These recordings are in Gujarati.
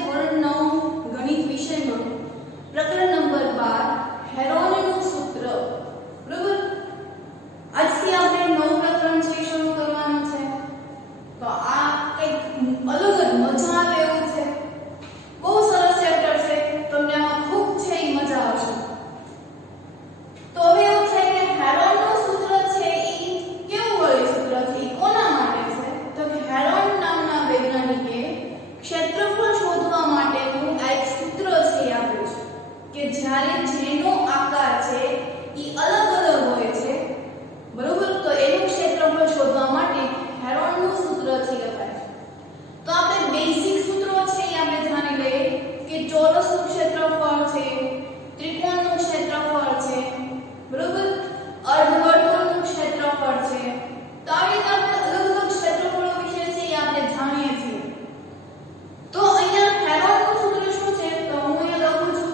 ધોરણ 9 ગણિત વિષયમાં પ્રકરણ નંબર 12 હેરોનનું સૂત્ર, બરોબર? આજથી આપણે નવું પ્રકરણ છે શરૂ કરવાનું છે. તો આ કંઈક અલગ જ મજા આવે એવું છે. બહુ સરસ ચેપ્ટર છે, તમને આમાં ખૂબ છે એ મજા આવશે. તો હવે એવું છે કે હેરોનનું સૂત્ર છે એ કેવું વળી સૂત્ર છે, એ કોના માટે છે? તો કે હેરોન નામના વૈજ્ઞાનિકે ક્ષેત્રફળ શોધવા માટેનું આ એક સૂત્ર છે એ આપ્યું છે કે જ્યારે જેનો આકાર છે એ અલગ અલગ હોય છે, બરોબર? તો એનું ક્ષેત્રફળ શોધવા માટે હેરોનનું સૂત્ર છે લખાય છે. તો આપણે બેઝિક સૂત્રો છે એ આપણે જાણી લઈએ કે ચોરસનું ક્ષેત્રફળ છે, ત્રિકોણનું ક્ષેત્રફળ છે, બરોબર? અર્ધવર્તુળનું ક્ષેત્રફળ છે. તો આવી રીતે આપણે અલગ અલગ ક્ષેત્રફળો વિશે છે એ આપણે જાણીએ છીએ. તો અહીંયા હેરોનનું સૂત્ર શું છે? તો હું અહીંયા લખું છું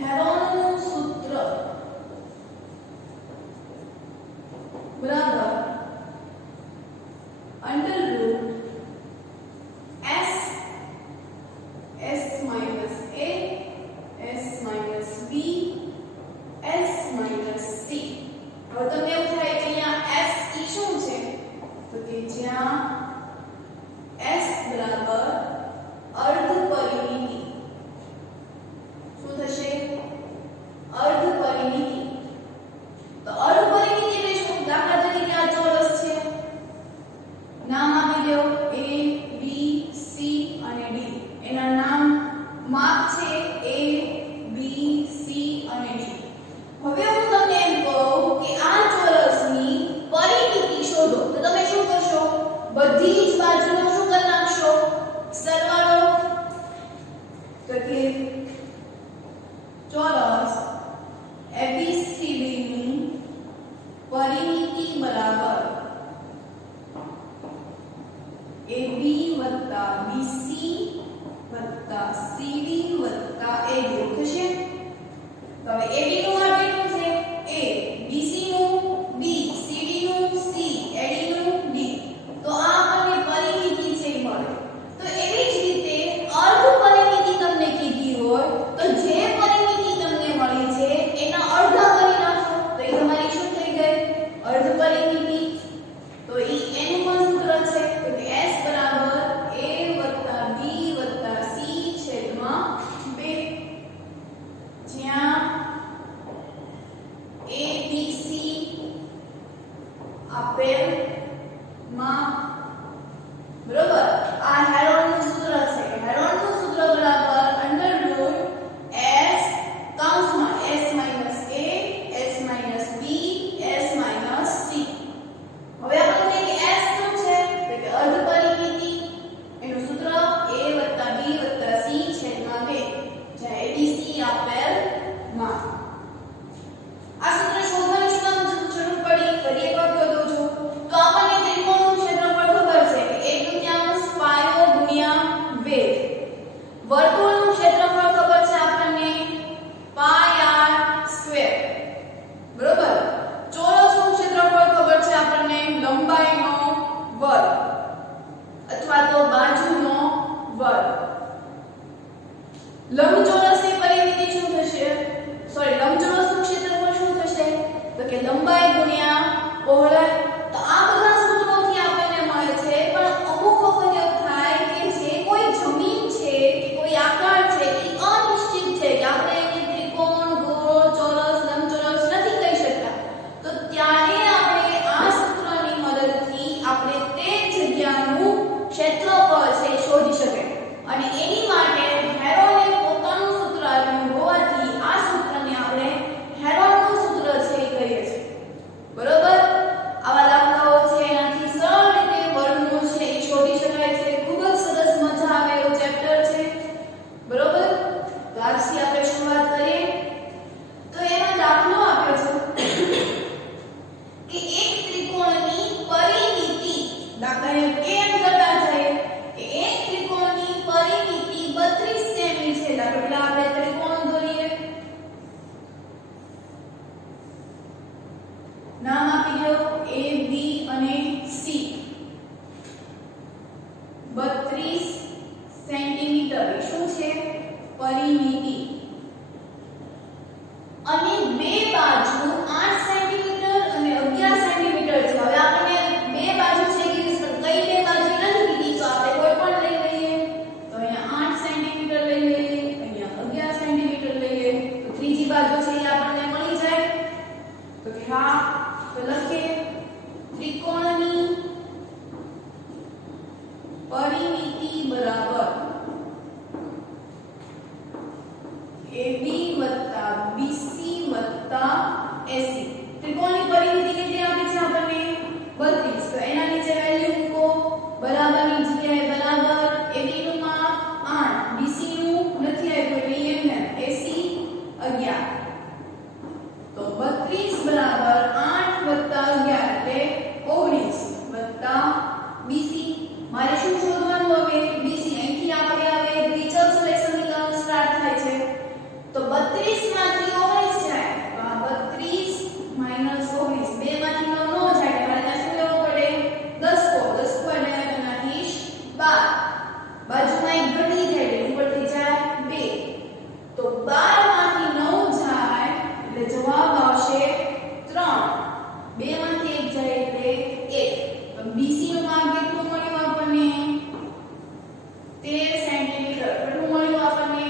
હેરોનનું સૂત્ર બરાબર under route s s minus a s minus b s minus c. હવે તમને એવું થાય કે અહીંયા s એ શું છે? તો કે જ્યાં s બરાબર અર્ધ પરિમિતિ. શું થશે? અર્ધ પરિમિતિ. તો અર્ધ પરિમિતિ એટલે શું? દાખલા તરીકે આ ચોરસ છે, નામ આપી દો a b c અને d. એના નામ માપ છે a b c અને d. હવે હું તમને એમ કહું કે આ ચોરસની પરિમિતિ શોધો, તો તમે શું કરશો? બધી જ બાજુનો શું કરી નાખશો? સરવાળો. તો કે ચોરસ ABCD ની પરિમિતિ બરાબર AB વત્તા BC વત્તા CD વત્તા AD થશે. તો હવે AB નું માપ કેટલું છે? A, BC નું B, CD નું C, AD નું D. તો આ આપણને પરિમિતિ છે એ મળે. તો એવી જ રીતે અર્ધ પરિમિતિ તમને કીધી હોય તો જે પરિમિતિ તમને મળી છે એના અડધા કરી નાખો, તો એ તમારી શું થઈ ગઈ? અર્ધ પરિમિતિ. તો એ એનું પણ સૂત્ર છે તો કે s બરાબર a વત્તા b વત્તા c છેદમાં 2, જ્યાં a b c આપેલ માપ, બરોબર? આ હેરોનનું સૂત્ર છે. હેરોનનું સૂત્ર બરાબર અંડર રૂટ s કૌંસમાં s minus a s minus b s minus c. હવે આપણને કે s શું છે? તો કે અર્ધ પરિમિતિ. એનું સૂત્ર a વત્તા b વત્તા c છેદમાં 2, જ્યાં abc આપેલ માપ. આ સૂત્ર શોધવાની શું કામ જરૂર પડી? ફરી એકવાર કહી દઉં છું. તો આપણને ત્રિકોણનું ક્ષેત્રફળ ખબર છે કે 1/2 પાયો ગુણ્યા વેધ. વર્તુળનું ક્ષેત્રફળ ખબર છે આપણને પાઈ r સ્ક્વેર, બરોબર? ચોરસનું ક્ષેત્રફળ ખબર છે આપણને લંબાઈનો વર્ગ અથવા તો બાજુનો વર્ગ. લંબચોરસની પરિમિતિ શું થશે? લંબચોરસનું ક્ષેત્રફળ શું થશે? તો કે લંબાઈ ગુણ્યા પહોળાઈ. તો આ બધા સૂત્રોથી આપણને મળે છે. પણ અમુક વખત એવું થાય કે જે કોઈ જમીન છે કે કોઈ આકાર છે એ અનિશ્ચિત છે કે આપણે એને ત્રિકોણ, ગોળ, ચોરસ, લંબચોરસ નથી કહી શકતા. તો ત્યારે આપણે આ સૂત્રની મદદથી આપણે તે જગ્યાનું ક્ષેત્રફળ છે શોધી શકે. અને એની માટે હેરોને પોતાનું પરિમિતિ અને બે બાજુ 8 સેન્ટીમીટર અને 11 સેન્ટીમીટર છે. હવે આપણે બે બાજુ છે કે કઈ બે બાજુ નથી કીધી તો આપણે કોઈ પણ લઈ લઈએ. તો અહીંયા 8 સેન્ટીમીટર લઈ લઈએ, અહીંયા 11 સેન્ટીમીટર લઈએ, તો ત્રીજી બાજુ છે એ આપણને મળી જાય. તો કે હા, તો લખીએ ત્રિકોણની પરિમિતિ બરાબર AB વત્તા BC વત્તા AC. ત્રિકોણની પરિમિતિ કેટલી આપી છે આપણને 32. તો એના નીચે વેલ્યુ મૂકો, બરાબરની જગ્યાએ બરાબર, AB નું માપ 8, BC નું નથી આપ્યું એટલે એમ AC 11. તો 32 બરાબર 8 વત્તા 11 એટલે 19 વત્તા BC. મારે શું શોધવાનું હવે? BC. અહીંથી આપણે આવે દ્વિચલ સમીકરણ સ્ટાર્ટ થાય છે. તો 32 માંથી 19 જાય. તો આ 32 19 બે માંથી 9 નો જાય. એટલે શું લેવું પડે? 10 કો. 10 કો એટલે એનાથી 12. બાજુમાં એક ઘટી જાય એટલે ઉપર થઈ જાય 2. તો 12 માંથી 9 જાય એટલે જવાબ આવશે 3. 2 માંથી 1 જાય એટલે 1. તો BC નું માપ કેટલું મળ્યું આપણને? 13 સેન્ટીમીટર. કેટલું મળ્યું આપણને?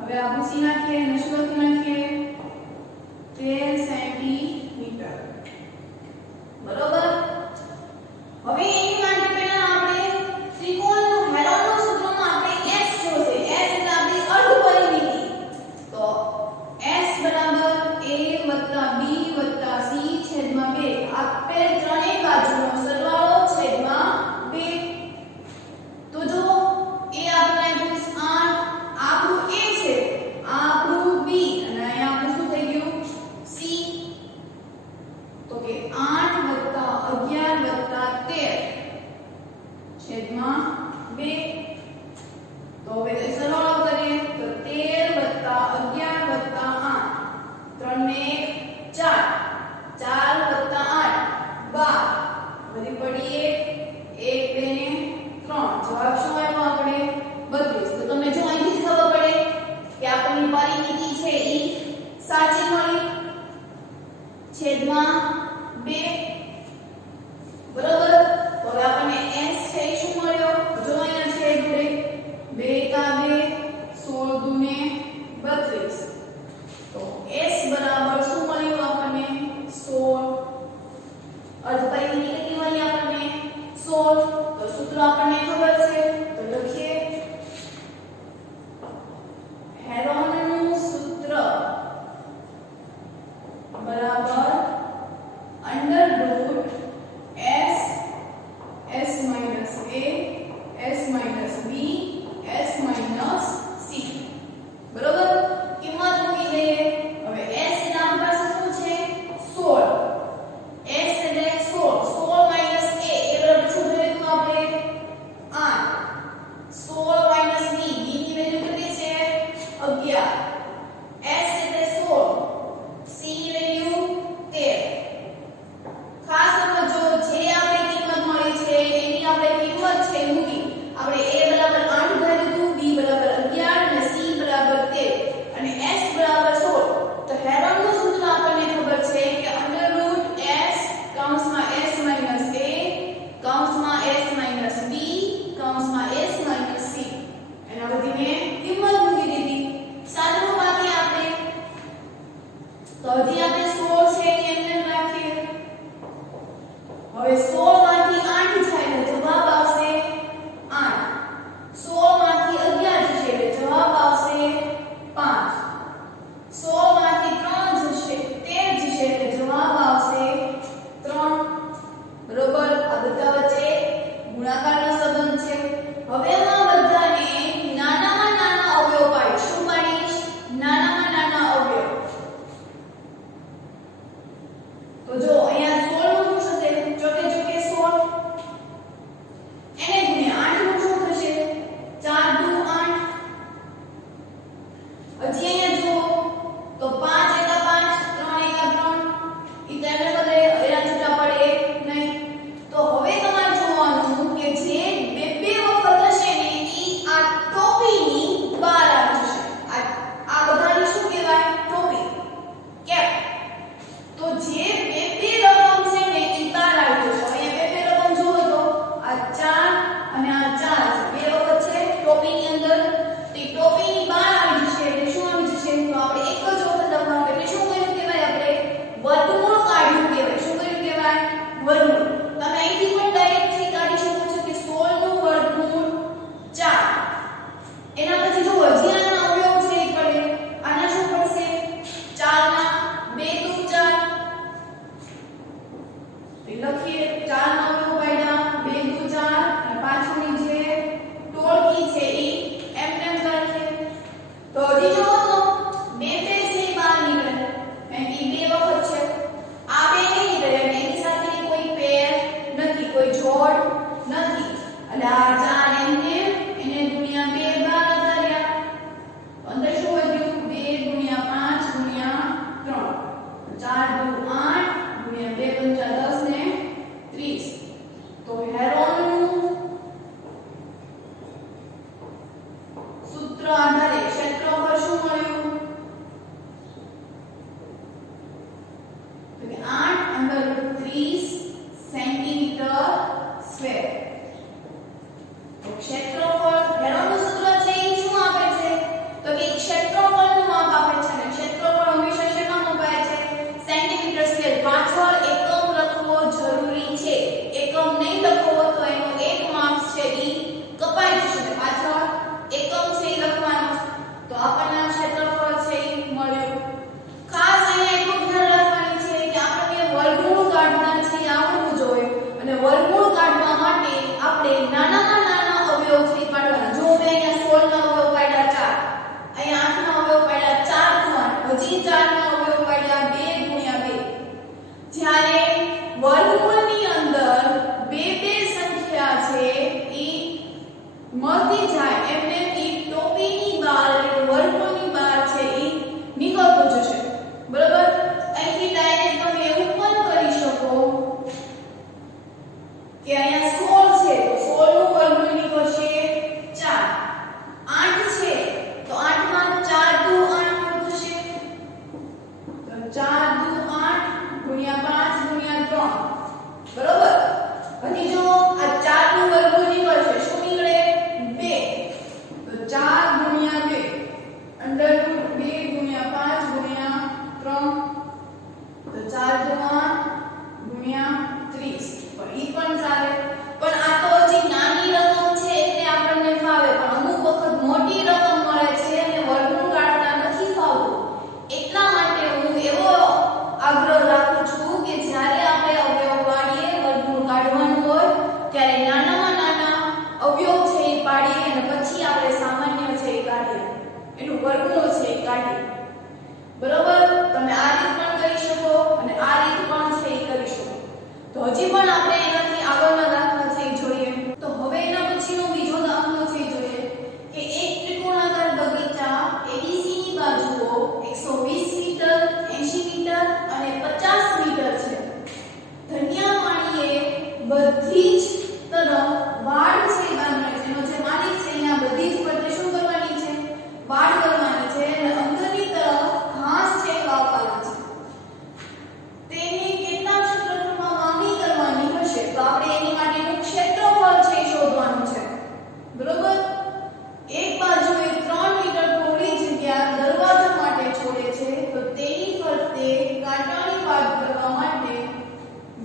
હવે આ ભૂસી નાખીએ અને શું લખી નાખીએ? 13 સેન્ટીમીટર. બરોબર. હવે એની માટે પહેલા આપણે ત્રિકોણનું હેરોનનું સૂત્રમાં આપણે s જોશે. s એટલે આપણી અર્ધ પરિમિતિ. તો s બરાબર a + b + c છેદમાં 2. આપેલ ત્રણેય બાજુનો સરવાળો છેદમાં 2. તો જો એ આપણે આપ્યું 8, આપણું a છે, આ આપણું b અને અહીંયા આપણું શું થઈ ગયું? c. તો કે 8 + 11 + 13 છેદમાં 2. તો હવે સરવાળો કરીએ તો 13 + 11 + 8 3 ને 4 4 + 8 12 વધી પડી 1 1 2 ને 3. જવાબ શું આવ્યો આપણે? 32. તો તમને જો અહીંથી ખબર પડે કે આપણી પરિમિતિ છે એ સાચી મળી છેદમાં 2. બરોબર. તો હવે આપણને s છે એ શું મળ્યો? જો અહીંયા છેદ જોડે 2 કા 2 16 દુને 32. તો s બરાબર શું મળ્યું આપણને? 16. અર્ધ પરિમિતિ કેટલી મળી આપણને? 16. તો સૂત્ર આપણને ખબર છે તો લખીએ હેરોનનું સૂત્ર બરાબર √s s - a s - b s - c. બરોબર. કિંમત મૂકી દઈએ. હવે s એટલે આપણી પાસે શું છે? 16. s એટલે 16 16 - a એ બરાબર શું થયું આપણે? 8. 16 - b ની વેલ્યુ કેટલી છે? 11. s એટલે 16, c ની વેલ્યુ 13. ખાસ સમજો જે આપણે કિંમત મળી છે એની આપણે કિંમત છે મૂકી આપણે a બરાબર 8 ધાર્યું, b બરાબર 11 અને c બરાબર 13 અને s બરાબર 16. તો હેરોનનું સૂત્ર આપણને ખબર છે કે √s કૌંસમાં s - a કૌંસમાં s - b કૌંસમાં s - c. એના બધીને કિંમત મૂકી દીધી. સાતમું બાકી આપણે તો હજી આપણે 16 છે એમને રાખીએ. હવે 16 માંથી 8 જાય એટલે જવાબ આવશે 8. 16 માંથી 11 જશે એટલે જવાબ આવશે 5. 16 માંથી 3 જશે 13 જશે એટલે જવાબ આવશે 3. બરોબર. આ બધા વચ્ચે ગુણાકારનો સંબંધ છે. હવે આ બધાને નાનામાં નાના અવયવ પાડીશ. શું પાડીશ? નાનામાં નાના અવયવ. તો જો અહીંયા 16 નું શું થશે? જોકે 16 4 ના અવયવ પાડ્યા 2 ગુણ્યા 2 જ્યારે વર્ગમૂળની અંદર બે સંખ્યા છે ઈ મળતી જાય એમને ઈ ટોપીની બહાર એટલે વર્ગમૂળની બહાર છે ઈ નીકળતું જશે બરોબર અહીંથી ડાયરેક્ટ તમે એવું પણ કરી શકો કે અહીંયા 16 છે તો 16 નું વર્ગમૂળ નીકળશે 4 8 છે તો 8 માં 4 દુ 8 થશે તો 4 દુ 8 ગુણ્યા 5 ગુણ્યા 3 બરોબર પછી જો આ 4 નું વર્ગમૂળ નીકળશે શું નીકળે 2 તો 4 ગુણ્યા 2 અંડર રૂટ 2 ગુણ્યા 5 ગુણ્યા 3 તો 4 દુ 8 ગુણ્યા 30 પણ ઈ પણ ચાલે પણ આ તો હજી નાની રકમ છે એટલે આપણને ફાવે પણ અમુક વખત મોટી રકમ મળે છે અને વર્ગમૂળ કાઢતા નથી ફાવતું એટલા માટે હું એવો આગ્રહ રાખું છું કે જ્યારે આપણે અવયવ પાડીએ વર્ગમૂળ કાઢવાનું હોય ત્યારે નાનામાં નાના અવયવ છે એ પાડીએ અને પછી આપણે સામાન્ય છે એ કાઢીએ એનું વર્ગમૂળ છે એ કાઢીએ બરોબર તમે આ રીત પણ કરી શકો અને આ રીત પણ છે એ કરી શકો તો હજી પણ આપણે એનાથી આગળના દાખલા છે એ જોઈએ તો હવે એના પછીનો બીજો દાખલો છે એ જોઈએ કે એક ત્રિકોણાકાર બગીચા ABC ની બાજુઓ 120 મીટર 80 મીટર અને 50 મીટર છે ધન્યા માળીએ બધી જ તરફ વાડ છે બાંધવાની છે એનો જે માલિક છે અહીંયા બધી જ ફરતે શું કરવાની છે વાડ કરવાની છે અને અંદરની તરફ ઘાસ છે વાવવાના છે તેની કેટલા ક્ષેત્રફળમાં વાવણી કરવાની હશે તો આપણે એની માટેનું ક્ષેત્રફળ છે એ શોધવાનું છે બરોબર એક બાજુએ 3 મીટર થોડી જગ્યા દરવાજા માટે છોડે છે તો તેની ફરતે કાંટાની વાડ કરવા માટે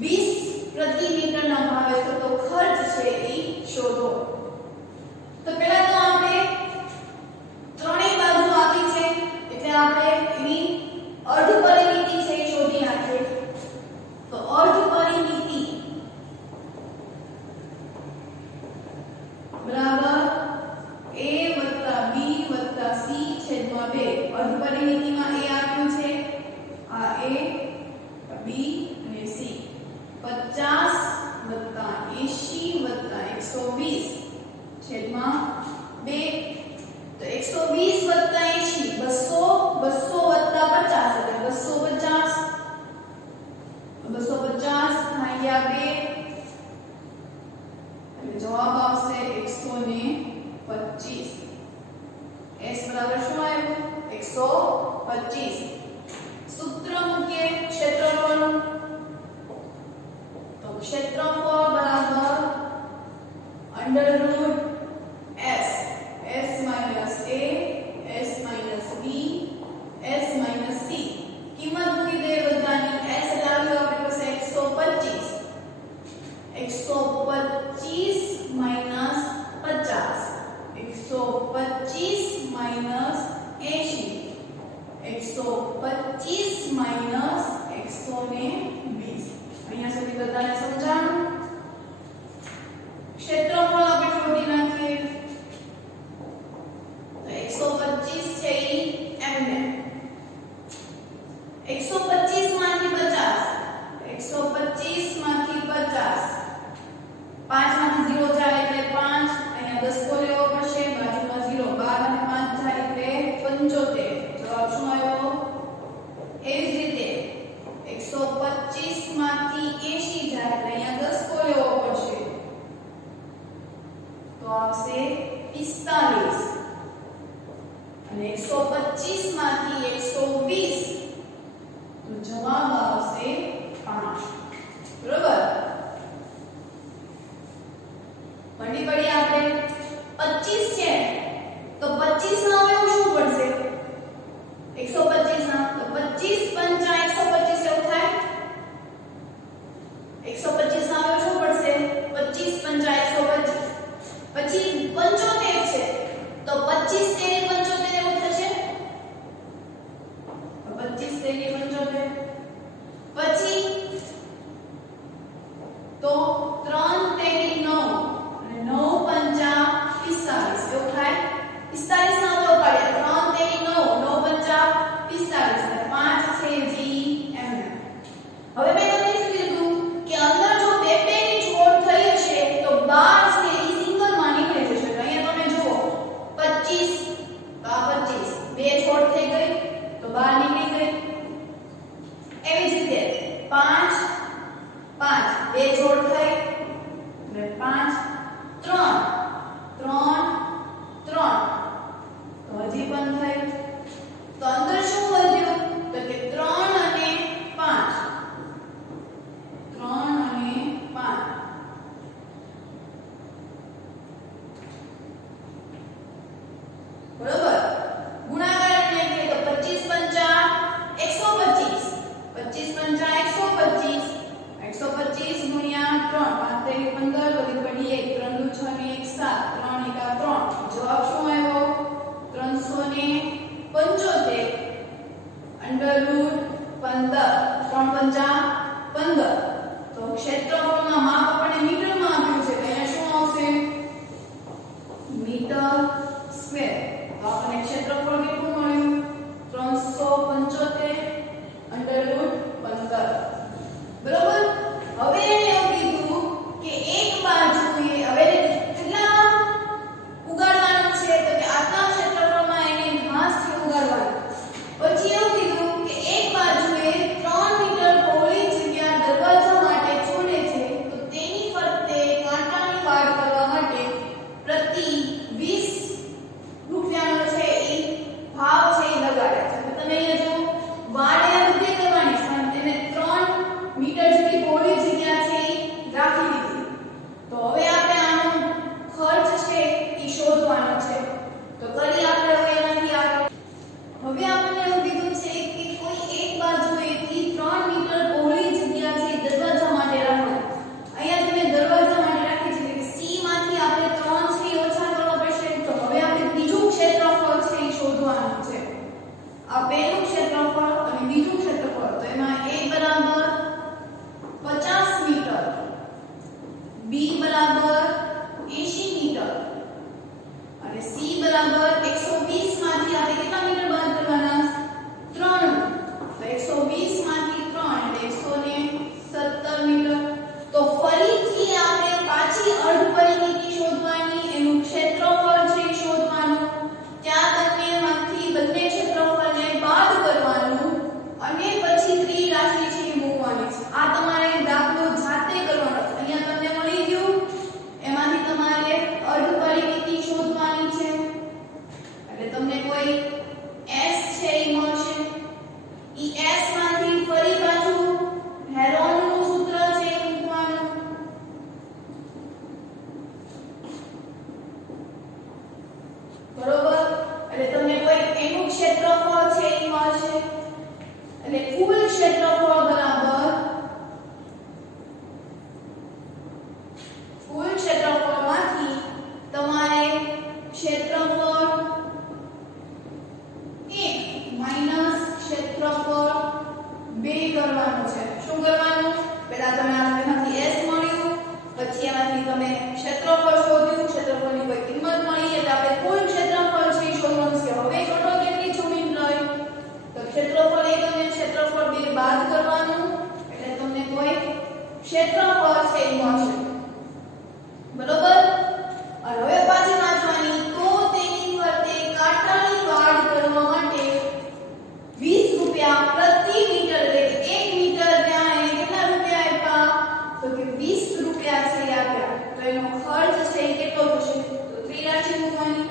20 પ્રતિ મીટરના ભાવે થતો ખર્ચ છે એ શોધો તો પહેલા તો આપણે ત્રણેય બાજુ આપી છે એટલે આપણે એની અર્ધ પરિમિતિ છે એ શોધી નાખીએ તો અર્ધ પરિમિતિ બરાબર a + b + c છેદમાં 2 અર્ધ પરિમિતિમાં a આપ્યું છે આ a b અને c 50 + 80 + 120 છેદમાં 2 તો 120 + 80 200 200 + 50 એટલે 250 ભાગ્યા 2 એટલે જવાબ આવશે 125 s બરાબર શું આવ્યું 125 સૂત્ર મૂકીએ ક્ષેત્રફળનું તો ક્ષેત્રફળ બરાબર √ s s - a s - b s - c કિંમત મૂકી દે બધાની s એટલે આવ્યું આપણી પાસે 125 125 - 50 125 - 80 125 - 120 અહીંયા સુધી બધાને સમજાણું ક્ષેત્રફળ આપણે શોધી નાખીએ તો 125 છે ઈ એમને 125 માંથી 50 125 માંથી 50 5 માંથી 0 જાય એટલે 5 અહીંયા 10 કો લેવો પડશે બાજુમાં 0 12 અને 5 જાય એટલે 75 જવાબ શું આવ્યો એવી જ રીતે 125 માંથી 80 જાય એટલે અહીંયા 10 કો લેવો પડશે તો આવશે 45 અને 125 માંથી 120 તો જવાબ આવશે 5 બરોબર મંડી પડી આપણે 25 છે તો 25 ના અવયવ શું પડશે 125 ના તો 25 પંચા 125 એવું થાય 125 ના અવયવ શું પડશે 25 પંચા 125 પછી 75 છે તો 25 તેની 75 એવું થશે 25 તેની 75 પછી તો 3 તેની 9 અને 9 B બરાબર 80 મીટર અને C બરાબર 120 માંથી આપણે કેટલા મીટર બાદ કરવાના 3 તો 120 માંથી 3 એટલે 117 મીટર તો ફરીથી આપણે પાછી અર્ધ પરિમિતિ શોધવાની એનું ક્ષેત્રફળ છે શોધવાનું ત્યાં બંનેમાંથી બંને ક્ષેત્રફળને બાદ કરવાનું અને પછી ત્રિરાશિ છે એ મૂકવાની છે આ તમારે દાખલો જાતે કરવાનો છે અહીંયા તમને મળી ગયું એમાંથી તમારે અર્ધ પરિમિતિ શોધવાની છે એટલે તમને કોઈ s છે એ મળશે ઈ s માંથી ફરી પાછું હેરોનનું સૂત્ર છે એ મૂકવાનું બરોબર એટલે તમને કોઈ એનું ક્ષેત્રફળ છે એ મળશે એટલે કુલ ક્ષેત્રફળ બરાબર કુલ ક્ષેત્રફળમાંથી તમારે ક્ષેત્રફળ 1 માઈનસ ક્ષેત્રફળ 2 કરવાનું છે શું કરવાનું પહેલા તમે આમાંથી s મળ્યું પછી આમાંથી તમે ક્ષેત્રફળ શોધ્યું ક્ષેત્રફળની કોઈ કિંમત મળી એટલે આપણે કુલ ક્ષેત્રફળ છે એ શોધવાનું છે હવે ટોટલ કેટલી જમીન રહી તો ક્ષેત્રફળ 1 અને ક્ષેત્રફળ 2 બાદ કરવાનું એટલે તમને કોઈ ક્ષેત્રફળ છે એ મળશે બરોબર અને હવે પાછી વાંચવાની તો તેની ફરતે કાંટાની વાડ કરવા માટે 20 રૂપિયા પ્રતિ મીટર એટલે કે 1 મીટર ત્યાં એને કેટલા રૂપિયા આપ્યા તો કે 20 રૂપિયા છે આપ્યા તો એનો ખર્ચ છે એ કેટલો થશે તો ત્રિરાશિ મૂકવાની